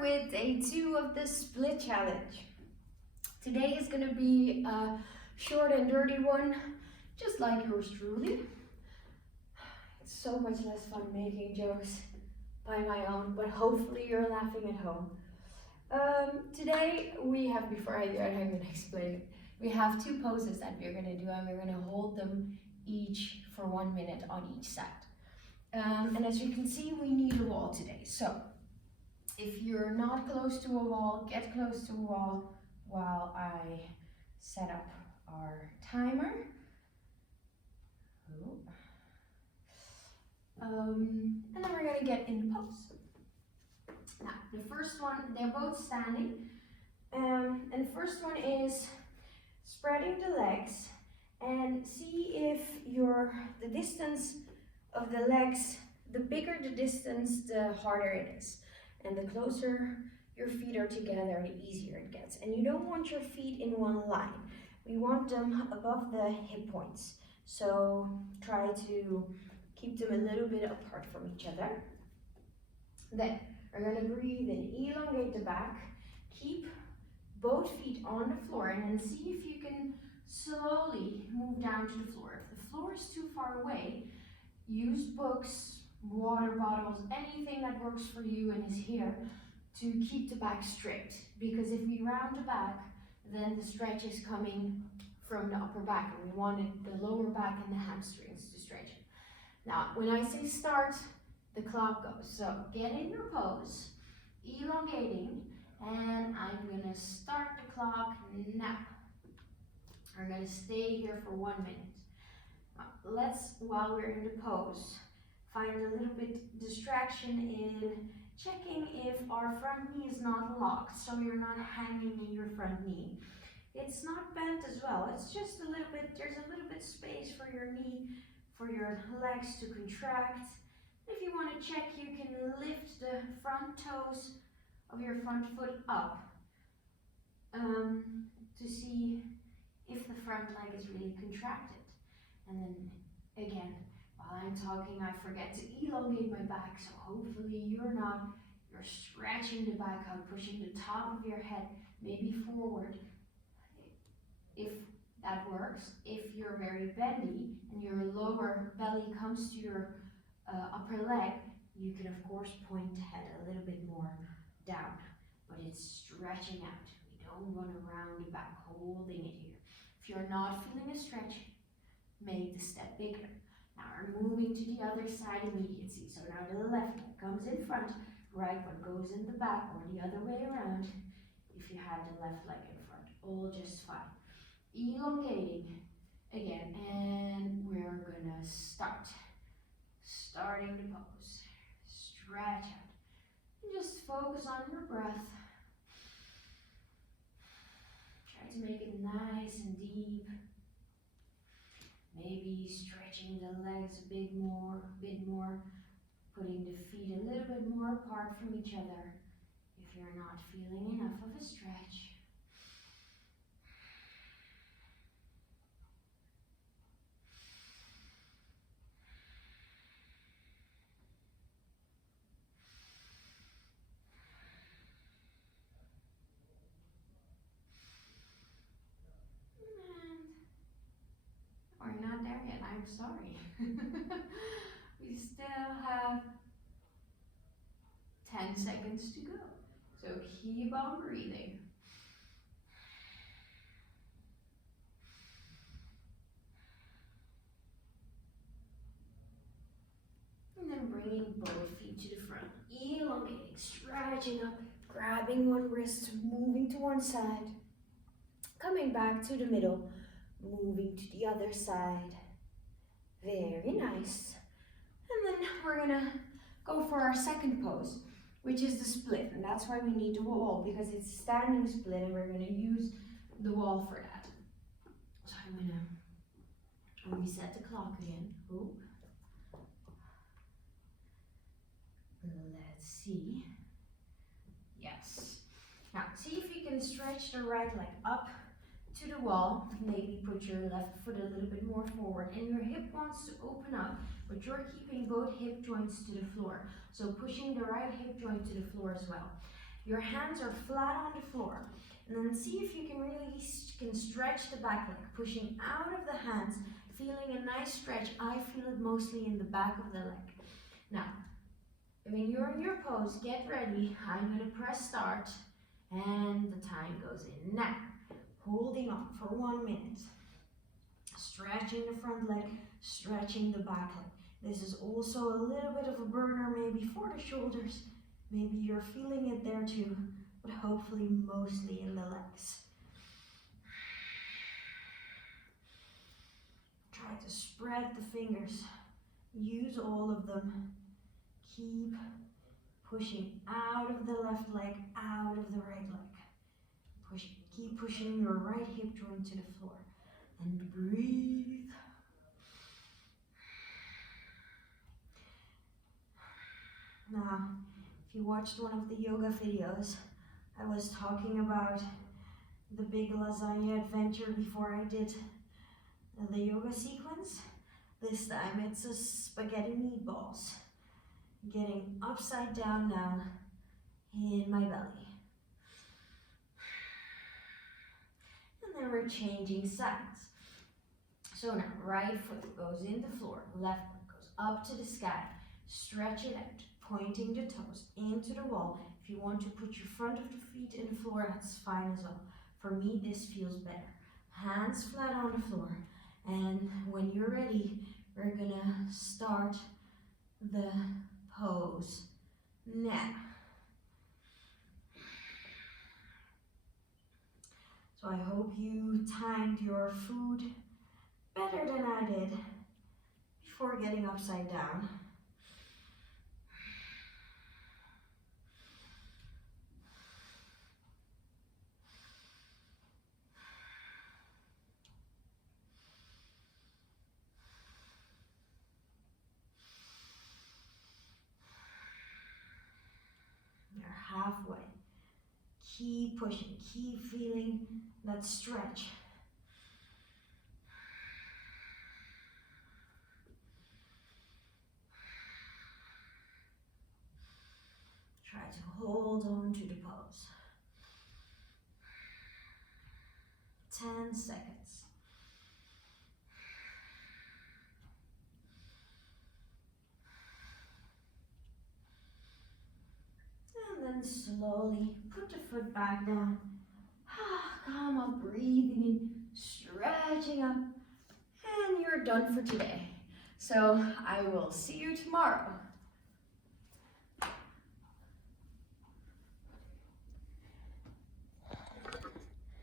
with day 2 of the split challenge. Today is going to be a short and dirty one, just like yours truly. It's so much less fun making jokes by my own, but hopefully you're laughing at home. Today we have, before I'm going to explain it, we have 2 poses that we're going to do, and we're going to hold them each for 1 minute on each side. And as you can see, we need a wall today. So if you're not close to a wall, get close to a wall while I set up our timer. And then we're going to get in pose. Now, the first one, they're both standing. And the first one is spreading the legs, and see if the distance of the legs, the bigger the distance, the harder it is. And the closer your feet are together, the easier it gets. And you don't want your feet in one line. We want them above the hip points. So try to keep them a little bit apart from each other. Then we're going to breathe in, elongate the back, keep both feet on the floor, and then see if you can slowly move down to the floor. If the floor is too far away, use books, water bottles, anything that works for you and is here to keep the back straight. Because if we round the back, then the stretch is coming from the upper back, and we wanted the lower back and the hamstrings to stretch. Now, when I say start, the clock goes. So get in your pose, elongating, and I'm going to start the clock now. We're going to stay here for 1 minute. Let's, while we're in the pose, find a little bit distraction in checking if our front knee is not locked, so you're not hanging in your front knee. It's not bent as well, it's just a little bit, there's a little bit space for your knee, for your legs to contract. If you want to check, you can lift the front toes of your front foot up to see if the front leg is really contracted. And then again, while I'm talking, I forget to elongate my back, so hopefully you're stretching the back out, pushing the top of your head maybe forward, if that works. If you're very bendy and your lower belly comes to your upper leg, you can of course point the head a little bit more down, but it's stretching out. We don't want to round the back, holding it here. If you're not feeling a stretch, make the step bigger. Now we're moving to the other side immediately. So now the left leg comes in front, right one goes in the back, or the other way around if you have the left leg in front. All just fine. Elongating again, and we're gonna start. Starting the pose. Stretch out. And just focus on your breath. Try to make it nice and deep. Maybe stretching the legs a bit more, putting the feet a little bit more apart from each other if you're not feeling enough of a stretch. We're not there yet, I'm sorry. We still have 10 seconds to go. So keep on breathing. And then bringing both feet to the front, elongating, stretching up, grabbing one wrist, moving to one side, coming back to the middle, moving to the other side. Very nice. And then we're gonna go for our second pose, which is the split. And that's why we need the wall, because it's standing split, and we're gonna use the wall for that. So I'm gonna reset the clock again. Oop. Let's see. Yes. Now, see if you can stretch the right leg up to the wall. Maybe put your left foot a little bit more forward, and your hip wants to open up, but you're keeping both hip joints to the floor. So pushing the right hip joint to the floor as well. Your hands are flat on the floor. And then see if you can really stretch the back leg, pushing out of the hands, feeling a nice stretch. I feel it mostly in the back of the leg. Now, when you're in your pose, get ready. I'm going to press start, and the time goes in. Now, holding on for 1 minute. Stretching the front leg, stretching the back leg. This is also a little bit of a burner maybe for the shoulders. Maybe you're feeling it there too, but hopefully mostly in the legs. Try to spread the fingers. Use all of them. Keep pushing out of the left leg, out of the right leg. Keep pushing your right hip joint to the floor. And breathe. Now, if you watched one of the yoga videos, I was talking about the big lasagna adventure before I did the yoga sequence. This time it's a spaghetti meatballs. Getting upside down now in my belly. And then we're changing sides. So now, right foot goes in the floor, left foot goes up to the sky. Stretch it out, pointing the toes into the wall. If you want to put your front of the feet in the floor, that's fine as well. For me, this feels better. Hands flat on the floor. And when you're ready, we're gonna start the pose now. So I hope you timed your food better than I did before getting upside down. You're halfway. Keep pushing, keep feeling that stretch. Try to hold on to the pose. 10 seconds. And then slowly put the foot back down. Come up, breathing in, stretching up, and you're done for today. So I will see you tomorrow.